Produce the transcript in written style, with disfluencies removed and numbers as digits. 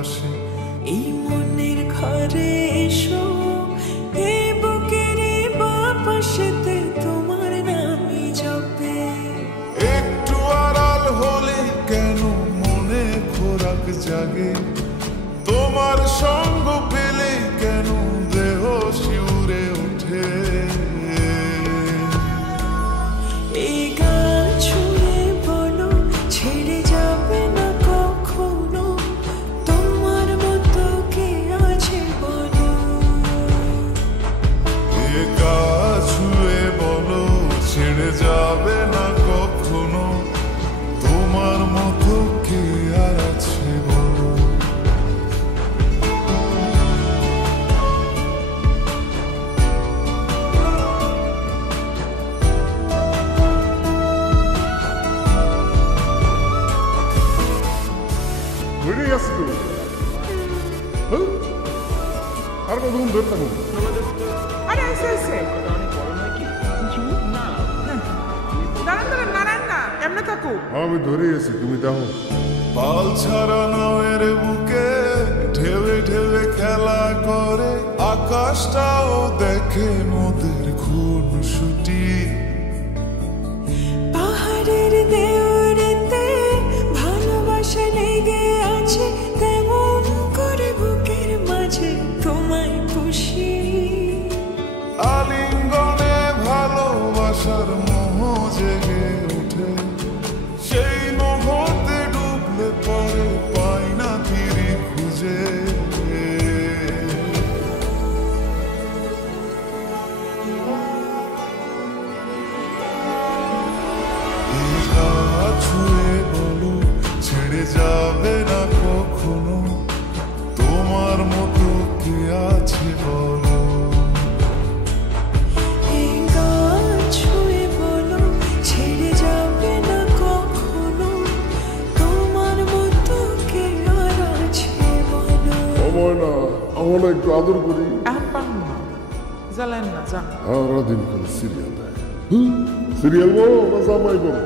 আসে। এই মনের ঘরে এসো, এই বুকের বাপাশেতে তোমার নামই জপে। একটু আড়াল হলে কেন মনে খোরাক জাগে, তোমার সঙ্গ পেলে কেন দেহ শিউরে ওঠে। এই গান ছুঁয়ে বলো ছেড়ে যাবে না কখনো, তোমার মতো কে আছে বলো। এই গান ছুঁয়ে বলো ছেড়ে যাবে না কখনো, তোমার মতো কে আর আছে বলো। Where are you? আর কতক্ষণ ধরে থাকবো? আরে এসে দাঁড়ান না, এমনি থাকো। আমি ধরে এসে তুমি দেখো। পাল ছাড়া নাওয়ের বুকে ঢেউে ঢেউে খেলা করে, আকাশটাও দেখে নদীর খুনসুটি। পাহাড়ের দেওরেতে ভালোবাসা লেগে আছে, তেমন করে বুকের মাঝে তোমায় পুষি। আলিঙ্গনে ভালোবাসার মোহ জেগে ওঠে, সেই মোহতে ডুবলে পরে পাই না ফিরে খুঁজে। ছুঁয়ে বলো ছেড়ে যাবে না কখনো, তোমার মতো কে আছে বলো। এই গান ছুঁয়ে বলো ছেড়ে যাবে না কখনো, তোমার মতো কে আর আছে বলো। সময় না, আমরা একটু আদর করি। জ্বালেন না, যান। সারাদিন খালি সিরিয়াল দেয়। সিরিয়াল বলো না জামাই বলো?